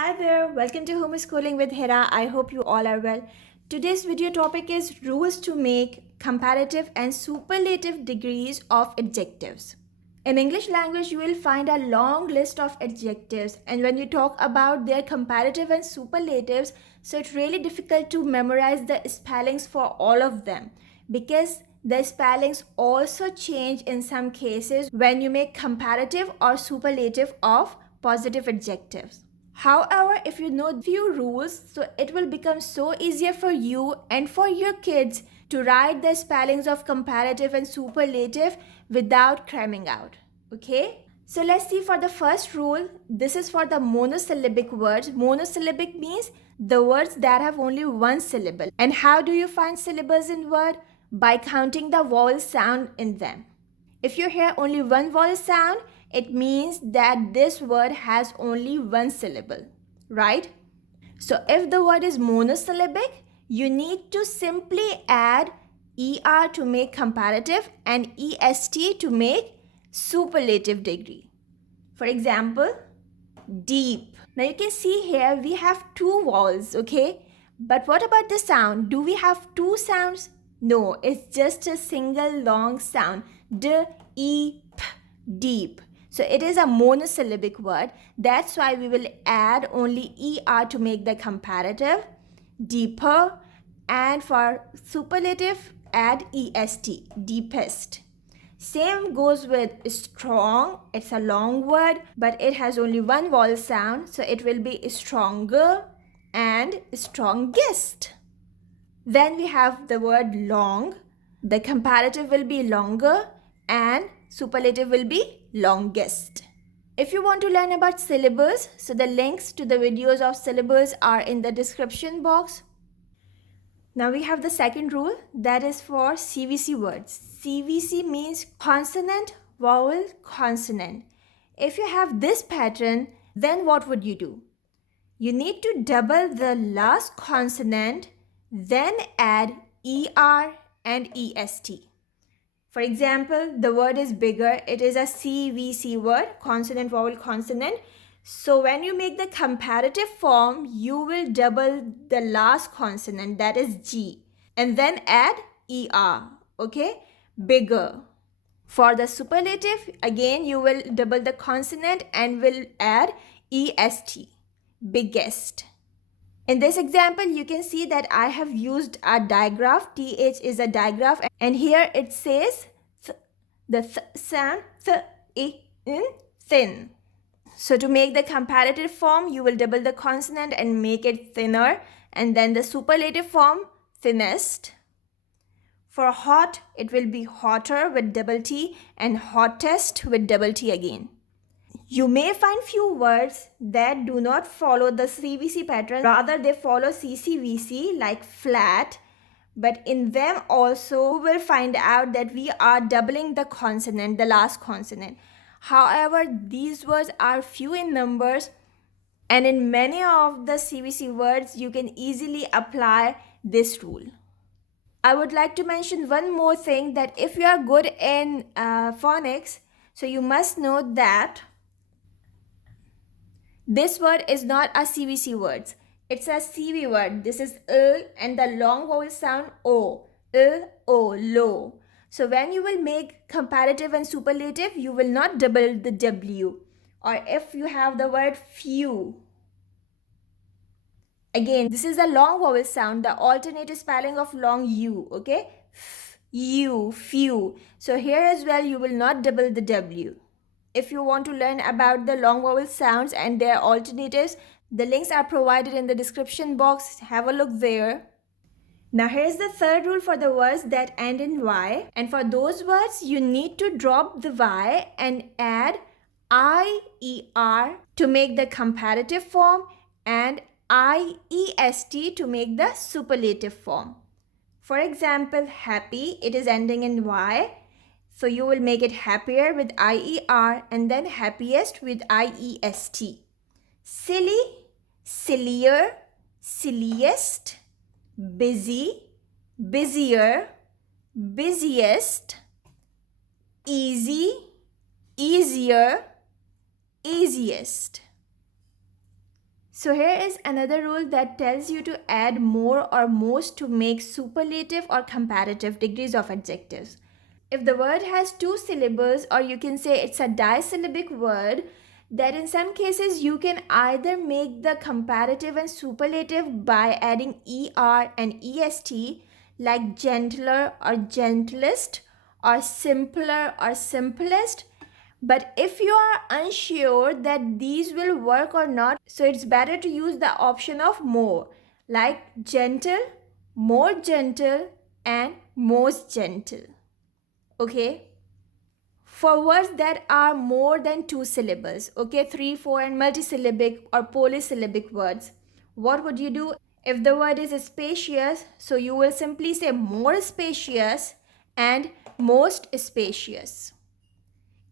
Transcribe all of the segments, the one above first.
Hi there, welcome to Homeschooling with Hira. I hope you all are well. Today's video topic is rules to make comparative and superlative degrees of adjectives. In English language, you will find a long list of adjectives, and when you talk about their comparative and superlatives, so it's really difficult to memorize the spellings for all of them because the spellings also change in some cases when you make comparative or superlative of positive adjectives. However, if you know few rules, so it will become so easier for you and for your kids to write the spellings of comparative and superlative without cramming out. Okay? So let's see for the first rule. This is for the monosyllabic words. Monosyllabic means the words that have only one syllable. And how do you find syllables in word? By counting the vowel sound in them. If you hear only one vowel sound, it means that this word has only one syllable, right? So if the word is monosyllabic, you need to simply add ER to make comparative and EST to make superlative degree. For example, deep. Now you can see here we have two vowels, okay? But what about the sound? Do we have two sounds? No, it's just a single long sound. D, E, P, deep. So it is a monosyllabic word. That's why we will add only ER to make the comparative, deeper, and for superlative, add EST, deepest. Same goes with strong. It's a long word, but it has only one vowel sound, so it will be stronger and strongest. Then we have the word long. The comparative will be longer and superlative will be longest. If you want to learn about syllables, so the links to the videos of syllables are in the description box. Now we have the second rule, that is for CVC words. CVC means consonant, vowel, consonant. If you have this pattern, then what would you do? You need to double the last consonant, then add ER and EST. For example, the word is bigger. It is a CVC word, consonant, vowel, consonant. So when you make the comparative form, you will double the last consonant, that is G, and then add ER, okay? Bigger. For the superlative, again, you will double the consonant and will add EST, biggest. In this example, you can see that I have used a digraph. TH is a digraph, and here it says the sound in thin. So to make the comparative form, you will double the consonant and make it thinner, and then the superlative form, thinnest. For hot, it will be hotter with double T and hottest with double T again. You may find few words that do not follow the CVC pattern, rather they follow CCVC like flat, but in them also we will find out that we are doubling the consonant, the last consonant. However, these words are few in numbers, and in many of the CVC words you can easily apply this rule. I would like to mention one more thing, that if you are good in phonics, so you must know that this word is not a CVC word. It's a CV word. This is and the long vowel sound O. O, low. So when you will make comparative and superlative, you will not double the W. Or if you have the word few. Again, this is a long vowel sound, the alternative spelling of long U, okay? You, few. So here as well, you will not double the W. If you want to learn about the long vowel sounds and their alternatives, the links are provided in the description box. Have a look there. Now here's the third rule for the words that end in Y. And for those words, you need to drop the Y and add IER to make the comparative form and IEST to make the superlative form. For example, happy, it is ending in Y. So you will make it happier with IER and then happiest with IEST. Silly, sillier, silliest, busy, busier, busiest, easy, easier, easiest. So here is another rule that tells you to add more or most to make superlative or comparative degrees of adjectives. If the word has two syllables, or you can say it's a disyllabic word, then in some cases you can either make the comparative and superlative by adding er and est, like gentler or gentlest, or simpler or simplest. But if you are unsure that these will work or not, so it's better to use the option of more, like gentle, more gentle, and most gentle. Okay? For words that are more than two syllables, okay, 3, 4, and multisyllabic or polysyllabic words, what would you do? If the word is spacious, so you will simply say more spacious and most spacious.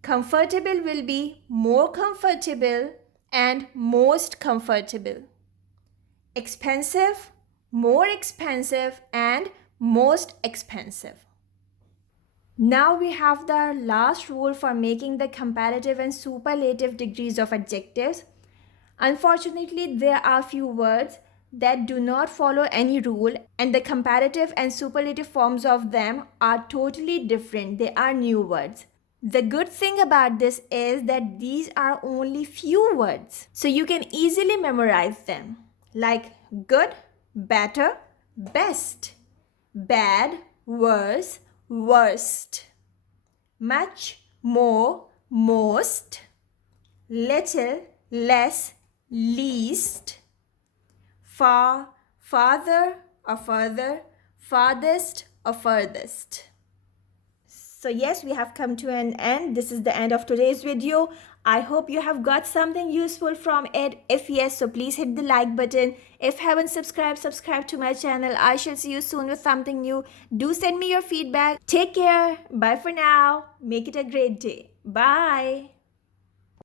Comfortable will be more comfortable and most comfortable. Expensive, more expensive, and most expensive. Now we have the last rule for making the comparative and superlative degrees of adjectives. Unfortunately, there are few words that do not follow any rule, and the comparative and superlative forms of them are totally different. They are new words. The good thing about this is that these are only few words, so you can easily memorize them, like good, better, best, bad, worse, worst, much, more, most, little, less, least, far, farther or further, farthest or furthest. So yes, we have come to an end. This is the end of today's video. I hope you have got something useful from it. If yes, so please hit the like button. If haven't subscribed, subscribe to my channel. I shall see you soon with something new. Do send me your feedback. Take care. Bye for now. Make it a great day. Bye.